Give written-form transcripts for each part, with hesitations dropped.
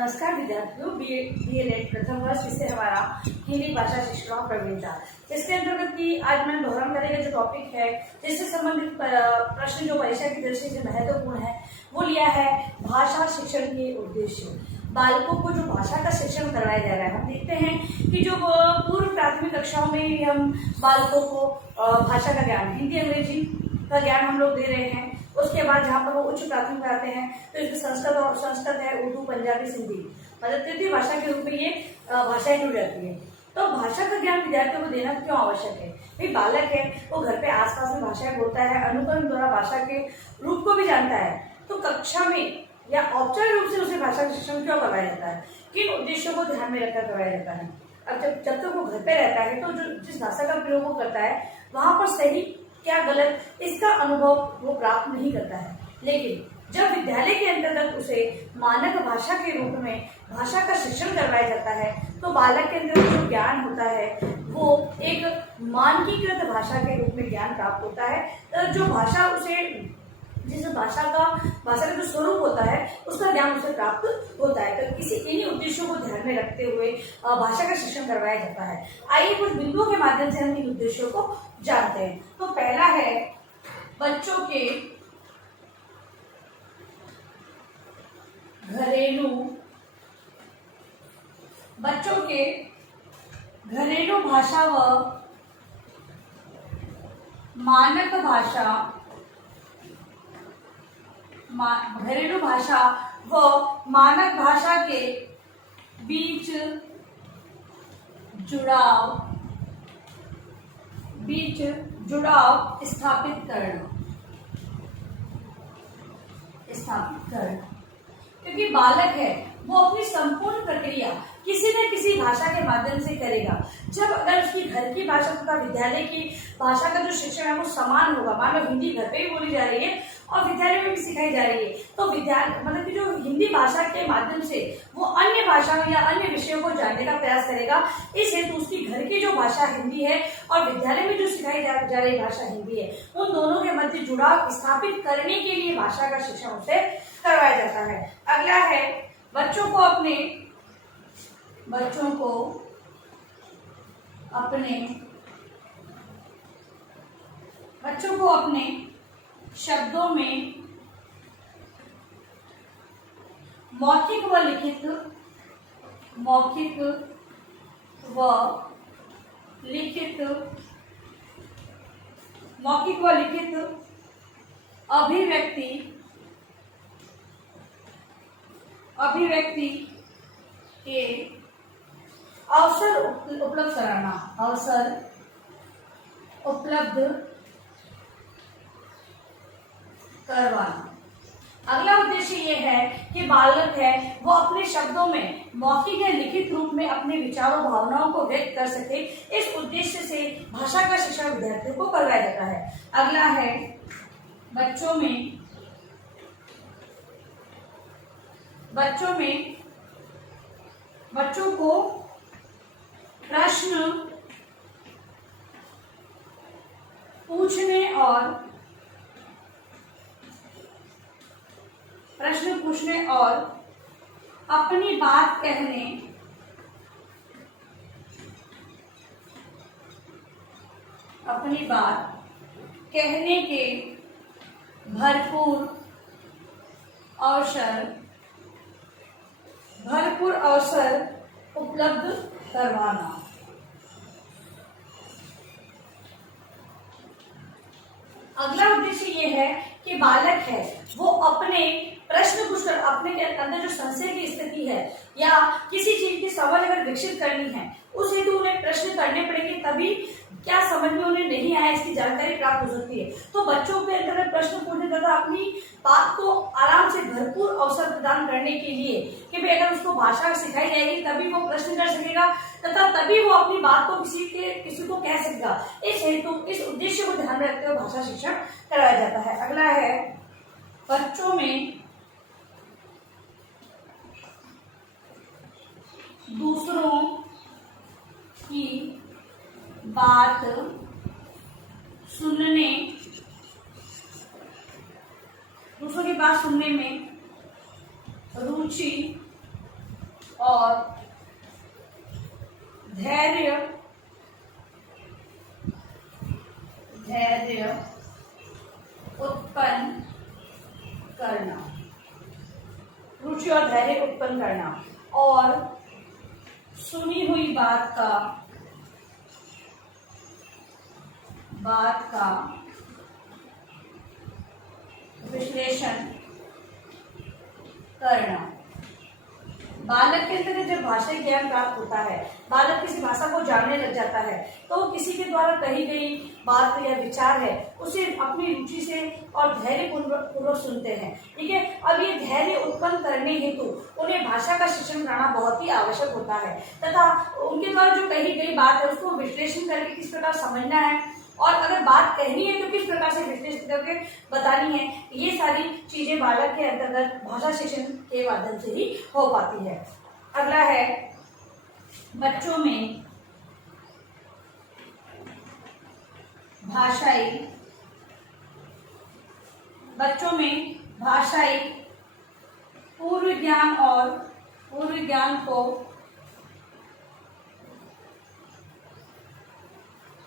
नमस्कार विद्यार्थियों, BA प्रथम वर्ष विषय हमारा हिंदी भाषा शिक्षण और प्रवीणता। इसके अंतर्गत की आज मैं दोहरान करेंगे जो टॉपिक है जिससे संबंधित प्रश्न जो परीक्षा की दृष्टि से महत्वपूर्ण है वो लिया है भाषा शिक्षण के उद्देश्य। बालकों को जो भाषा का शिक्षण करवाया जा रहा है, हम देखते हैं कि जो पूर्व प्राथमिक कक्षाओं में ही हम बालकों को भाषा का ज्ञान, हिंदी अंग्रेजी का ज्ञान हम लोग दे रहे हैं। उसके बाद जहाँ पर वो उच्च प्राथमिक में आते हैं तो इसमें संस्कृत है, उर्दू, पंजाबी, सिंधी, मतलब तृतीय भाषा के रूप में ये भाषाएं जुड़ जाती है। तो भाषा का ज्ञान विद्यार्थियों को देना क्यों आवश्यक है? भाई बालक है वो घर पे आसपास में भाषाएं बोलता है, अनुकरण द्वारा भाषा के रूप को भी जानता है, तो कक्षा में या औपचारिक रूप से उसे भाषा का शिक्षण क्यों करवाया जाता है? किन उद्देश्यों को ध्यान में रखकर करवाया जाता है? अब जब तक वो घर पे रहता है तो जो जिस भाषा का प्रयोग वो करता है वहां पर सही क्या गलत इसका अनुभव वो प्राप्त नहीं करता है। लेकिन जब विद्यालय के अंतर्गत उसे मानक भाषा के रूप में भाषा का शिक्षण करवाया जाता है तो बालक के अंदर जो ज्ञान होता है वो एक मानकीकृत भाषा के रूप में ज्ञान प्राप्त होता है। तो जो भाषा उसे जिस भाषा का जो स्वरूप होता है उसका ज्ञान उसे प्राप्त होता है। तो इन्हीं उद्देश्यों को ध्यान में रखते हुए भाषा का शिक्षण करवाया जाता है। आइए कुछ बिंदुओं के माध्यम से हम इन उद्देश्यों को जानते हैं। तो पहला है बच्चों के घरेलू भाषा व मानक भाषा घरेलू भाषा व मानक भाषा के बीच जुड़ाव स्थापित करना। क्योंकि बालक है वो अपनी संपूर्ण प्रक्रिया किसी न किसी भाषा के माध्यम से करेगा। जब अगर उसकी घर की भाषा तथा विद्यालय की भाषा का जो शिक्षण है वो समान होगा, मान लो हिंदी घर पे ही बोली जा रही है और विद्यालय में भी सिखाई जा रही है, तो विद्यालय मतलब कि जो हिंदी भाषा के माध्यम से वो अन्य भाषाओं या अन्य विषयों को जानने का प्रयास करेगा। इस हेतु उसकी घर की जो भाषा हिंदी है और विद्यालय में जो सिखाई जा रही भाषा हिंदी है, उन दोनों के मध्य जुड़ाव स्थापित करने के लिए भाषा का शिक्षण उसे करवाया जाता है। अगला है बच्चों को अपने शब्दों में मौखिक व लिखित अभिव्यक्ति के अवसर उपलब्ध करवाना। अगला उद्देश्य ये है कि बालक है वो अपने शब्दों में मौखिक या लिखित रूप में अपने विचारों भावनाओं को व्यक्त कर सके। इस उद्देश्य से भाषा का शिक्षण विद्यार्थियों को करवाया जाता है। अगला है बच्चों को प्रश्न पूछने और अपनी बात कहने के भरपूर अवसर उपलब्ध करवाना। अगला उद्देश्य ये है कि बालक है वो अपने प्रश्न पूछकर अपने के अंदर जो संशय की स्थिति है या किसी चीज की समझ अगर विकसित करनी है उस हेतु उन्हें प्रश्न करने पड़ेंगे, तभी क्या समझ में उन्हें नहीं आया इसकी जानकारी प्राप्त हो सकती है। तो बच्चों के अंदर प्रश्न पूछने तथा अपनी बात को आराम से भरपूर अवसर प्रदान करने के लिए कि भाई अगर उसको भाषा सिखाई जाएगी तभी वो प्रश्न कर सकेगा तथा तभी वो अपनी बात को किसी को कह सकेगा। इस हेतु इस उद्देश्य को ध्यान में रखते हुए भाषा शिक्षण कराया जाता है। अगला है बच्चों में दूसरों की बात सुनने में रुचि और धैर्य उत्पन्न करना, रुचि और धैर्य उत्पन्न करना, और सुनी हुई बात का विश्लेषण करना। बालक के अंदर जब भाषाई ज्ञान प्राप्त होता है, बालक किसी भाषा को जानने लग जाता है, तो वो किसी के द्वारा कही गई बात या विचार है उसे अपनी रुचि से और धैर्य पूर्वक सुनते हैं। ठीक है, अब ये धैर्य उत्पन्न करने हेतु उन्हें भाषा का शिक्षण कराना बहुत ही आवश्यक होता है तथा उनके द्वारा जो कही गई बात है उसको विश्लेषण करके किस प्रकार समझना है, और अगर बात कहनी है तो किस प्रकार से विश्लेषण करके बतानी है, ये सारी चीजें बालक के अंतर्गत भाषा शिक्षण के माध्यम से ही हो पाती है। अगला है बच्चों में भाषाई पूर्व ज्ञान को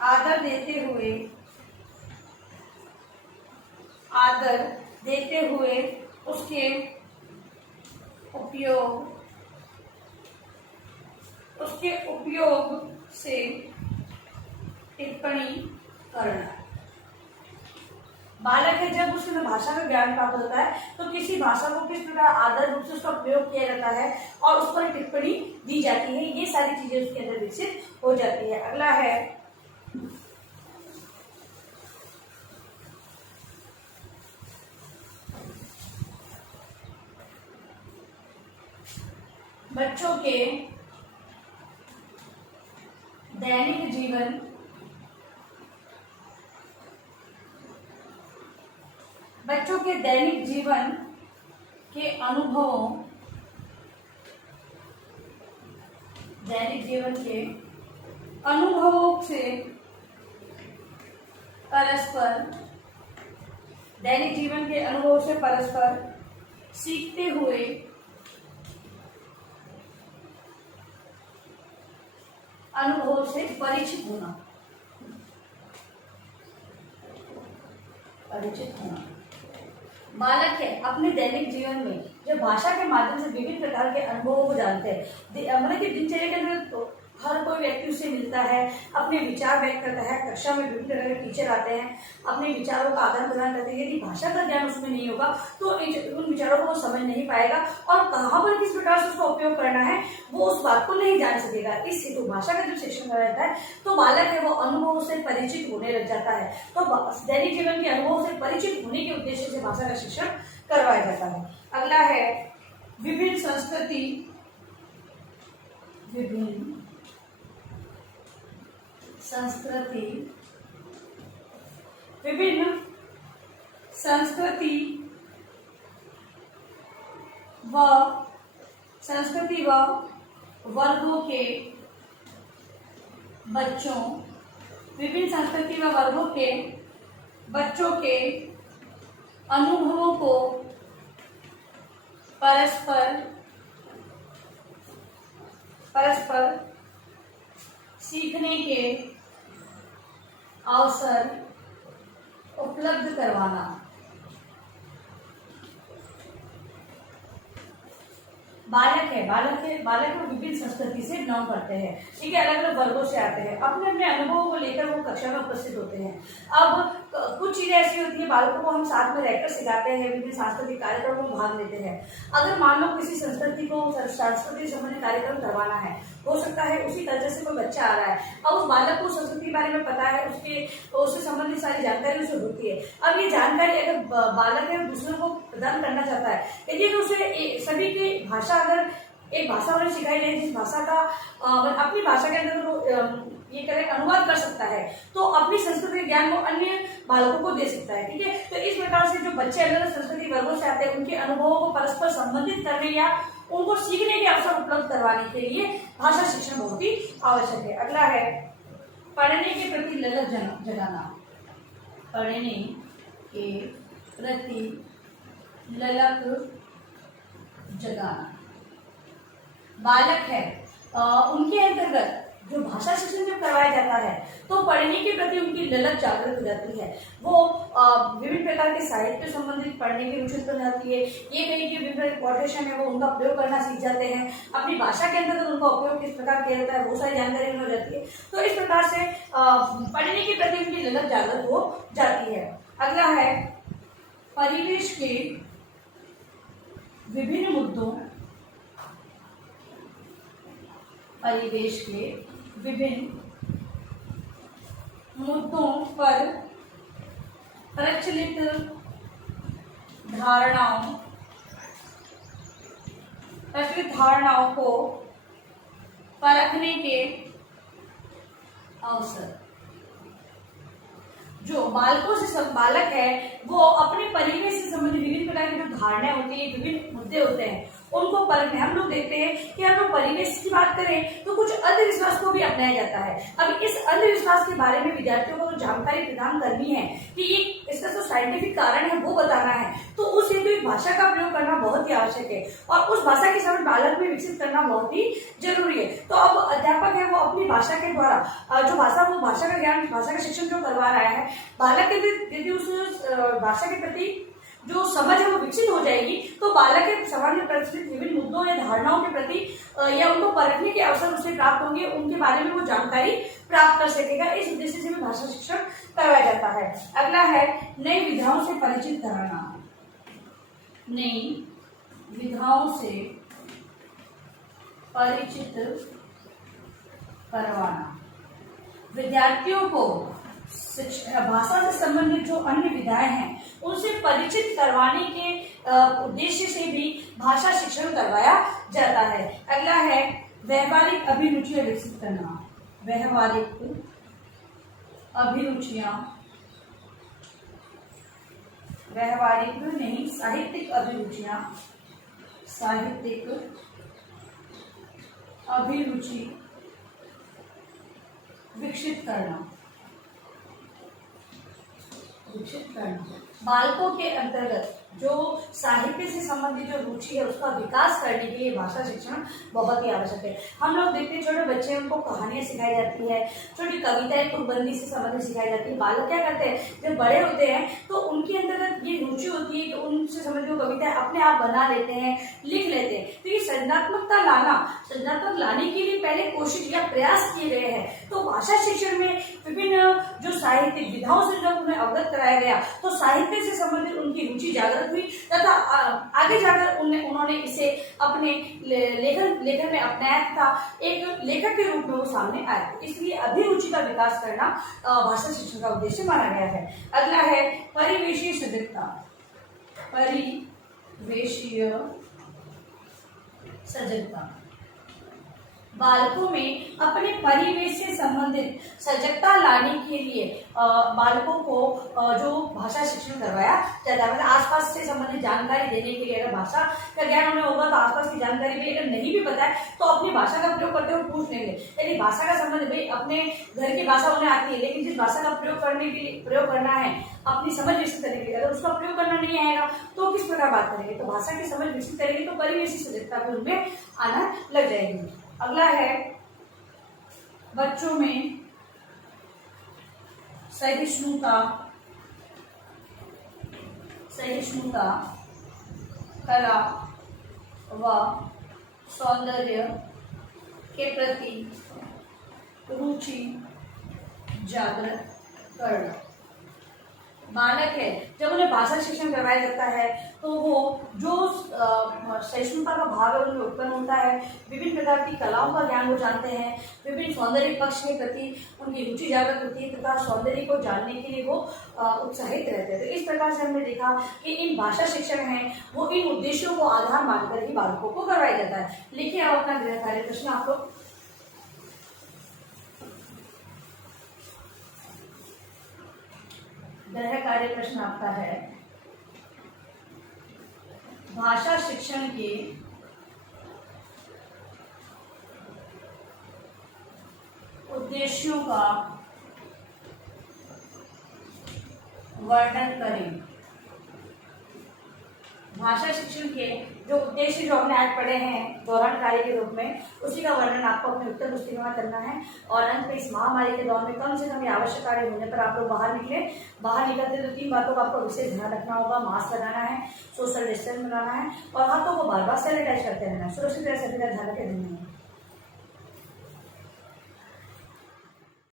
आदर देते हुए उसके उपयोग से टिप्पणी करना। बालक है जब उसमें भाषा का ज्ञान प्राप्त होता है तो किसी भाषा को किस प्रकार आदर रूप से उसका प्रयोग किया जाता है और उस पर टिप्पणी दी जाती है, ये सारी चीजें उसके अंदर विकसित हो जाती है। अगला है बच्चों के दैनिक जीवन के अनुभवों से परस्पर सीखते हुए अनुभव से परिचित होना। बालक है अपने दैनिक जीवन में जो भाषा के माध्यम से विभिन्न प्रकार के अनुभवों को जानते हैं, मतलब कि दिनचर्या के अंदर तो हर कोई व्यक्ति उससे मिलता है, अपने विचार व्यक्त करता है, कक्षा में विभिन्न प्रकार के टीचर आते हैं, अपने विचारों का आदान प्रदान करते हैं। यदि भाषा का ज्ञान उसमें नहीं होगा तो उन विचारों को वो समझ नहीं पाएगा और कहाँ पर किस प्रकार से उसका उपयोग करना है वो उस बात को नहीं जान सकेगा। इस हेतु भाषा का जब शिक्षण कराया जाता है तो बालक है वो अनुभवों से परिचित होने लग जाता है। तो दैनिक जीवन के अनुभवों से परिचित होने के उद्देश्य से भाषा का शिक्षण करवाया जाता है। अगला है विभिन्न संस्कृति व वर्गों के बच्चों के अनुभवों को परस्पर सीखने के अवसर उपलब्ध करवाना। बालक विभिन्न संस्कृति से बिलोंग करते हैं, ठीक है, अलग अलग वर्गों से आते हैं, अपने अपने अनुभवों को लेकर वो कक्षा में उपस्थित होते हैं। अब कुछ चीजें ऐसी होती है बालकों को हम साथ में रहकर सिखाते हैं, विभिन्न सांस्कृतिक कार्यक्रमों में भाग लेते हैं। अगर मान लो किसी संस्कृति को सांस्कृतिक संबंधित कार्यक्रम करवाना है, हो सकता है उसी कल्चर से कोई बच्चा आ रहा है और उस बालक को संस्कृति के बारे में पता है, उससे संबंधित सारी जानकारी उसे होती है। अब ये जानकारी अगर बालक है दूसरों को प्रदान करना चाहता है, यदि उसे सभी की भाषा अगर एक भाषा उन्हें सिखाई जाए जिस भाषा का अपनी भाषा के अंदर वो ये करें अनुवाद कर सकता है तो अपनी संस्कृति के ज्ञान को अन्य बालकों को दे सकता है। ठीक है, तो इस प्रकार से जो बच्चे अलग अलग संस्कृति वर्गों से आते हैं उनके अनुभवों को परस्पर संबंधित करने या उनको सीखने के अवसर उपलब्ध करवाने के लिए भाषा शिक्षण बहुत ही आवश्यक है। अगला है पढ़ने के प्रति ललक जगाना। पढ़ने के प्रति ललक जगाना। बालक है उनके अंतर्गत जो भाषा शिक्षण जब करवाया जाता है तो पढ़ने के प्रति उनकी ललक जागृत हो जाती है। वो विभिन्न प्रकार के साहित्य संबंधित पढ़ने की रुचि उत्पन्न होती है। ये कहीं कि विभिन्न कोटेशन है वो उनका प्रयोग करना सीख जाते हैं। अपनी भाषा के अंतर्गत उनका उपयोग किस प्रकार किया जाता है वो सारी जानकारी हो जाती है। तो इस प्रकार से पढ़ने के प्रति उनकी ललक जागृत हो जाती है। अगला है परिवेश के विभिन्न मुद्दों, परिवेश के विभिन्न मुद्दों पर प्रचलित धारणाओं को परखने के अवसर। जो बालक है वो अपने परिवेश से संबंधित विभिन्न प्रकार की जो धारणाएं होती है, विभिन्न मुद्दे होते हैं, उनको परखने। हम लोग देखते हैं कि हम लोग परिवेश की बात करें तो कुछ अंधविश्वास को भी अपनाया जाता है। अब इस अंधविश्वास के बारे में विद्यार्थियों को जानकारी प्रदान करनी है कि ये इसका जो साइंटिफिक कारण है वो बताना है, तो उस हेतु भाषा का प्रयोग करना बहुत ही आवश्यक है और उस भाषा की समझ बालक में विकसित करना बहुत ही जरूरी है। तो अब अध्यापक है वो अपनी भाषा के द्वारा जो भाषा का ज्ञान, भाषा का शिक्षण जो करवा रहा है, बालक के यदि उस भाषा के प्रति जो समझ है वो विकसित हो जाएगी तो बालक के समाज में प्रचलित विभिन्न मुद्दों या धारणाओं के प्रति या उनको परखने के अवसर उसे प्राप्त होंगे, उनके बारे में वो जानकारी प्राप्त कर सकेगा। इस उद्देश्य से भी भाषा शिक्षण करवाया जाता है। अगला है नई विधाओं से परिचित कराना। नई विधाओं से परिचित करवाना। विद्यार्थियों को भाषा से संबंधित जो अन्य विधाएं हैं उनसे परिचित करवाने के उद्देश्य से भी भाषा शिक्षण करवाया जाता है। अगला है व्यावहारिक अभिरुचियां विकसित करना। व्यावहारिक अभिरुचियां, व्यावहारिक नहीं साहित्यिक अभिरुचियां, साहित्यिक अभिरुचि विकसित करना। बालकों के अंतर्गत जो साहित्य से संबंधित जो रुचि है उसका विकास करने के लिए भाषा शिक्षण बहुत ही आवश्यक है। हम लोग देखते हैं छोटे बच्चे उनको कहानियां सिखाई जाती है, छोटी कविताएं तुकबंदी से संबंधित सिखाई जाती है। बालक क्या करते हैं जब बड़े होते हैं तो उनके अंतर्गत ये रुचि होती है कि उनसे संबंधित कविताएं अपने आप बना लेते हैं, लिख लेते हैं। तो ये सृजनात्मक लाने के लिए पहले कोशिश या प्रयास किए गए हैं। तो भाषा शिक्षण में विभिन्न जो साहित्यिक विधाओं से जब उन्हें अवगत कराया गया तो साहित्य से संबंधित उनकी रुचि जागृत हुई तथा आगे जाकर उन्होंने इसे अपने लेखन में अपनाया था। एक लेखक के रूप में वो सामने आया। इसलिए अभिरुचि का विकास करना भाषा शिक्षण का उद्देश्य माना गया है। अगला है परिवेशीय सजगता। परिवेशीय सजगता बालकों में अपने परिवेश से संबंधित सजगता लाने के लिए बालकों को जो भाषा शिक्षण करवाया जाता है। मतलब आसपास से संबंधित जानकारी देने के लिए, अगर भाषा का ज्ञान उन्हें होगा तो आसपास की जानकारी भी अगर नहीं भी पता है तो अपनी भाषा का प्रयोग करते हुए पूछ लेंगे। यदि भाषा का संबंध भाई अपने घर की भाषा उन्हें आती है लेकिन जिस भाषा का प्रयोग करना है अपनी समझ विकसित करने के लिए, अगर उसका प्रयोग करना नहीं आएगा तो किस प्रकार बात करेंगे। तो भाषा की समझ विकसित करेंगे तो परिवेशी सजगता भी उनमें आना लग जाएगी। अगला है बच्चों में सहिष्णुता, कला व सौंदर्य के प्रति रुचि जागृत करना। बालक है जब उन्हें भाषा शिक्षण करवाया जाता है तो वो जो सहिष्णुता का भाव है उनमें उत्पन्न होता है। विभिन्न प्रकार की कलाओं का ज्ञान वो जानते हैं, विभिन्न सौंदर्य पक्ष के प्रति उनकी रुचि जागृत होती है तथा सौंदर्य को जानने के लिए वो उत्साहित रहते हैं। तो इस प्रकार से हमने देखा कि इन भाषा शिक्षण है वो इन उद्देश्यों को आधार मानकर ही बालकों को करवाया जाता है। लिखिए आप अपना गृह कार्य प्रश्न। आप लोग गृह कार्य प्रश्न आपका है भाषा शिक्षण के उद्देश्यों का वर्णन करें। भाषा शिक्षण के जो उद्देश्य जो हमने आज पढ़े हैं दौरान कार्य के रूप में, उसी का वर्णन आपको अपनी उत्तर पुस्तिका में करना है। और अंत में इस महामारी के दौर में कम से कम ये आवश्यक कार्य होने पर आप लोग बाहर निकले। बाहर निकलते तो 3 बातों का आपको विशेष ध्यान रखना होगा। मास्क लगाना है, सोशल डिस्टेंस बनाना है और हाथों को बार बार सैनिटाइज करते रहना है। सुरक्षित रह सभी का ध्यान रखें। धन्यवाद।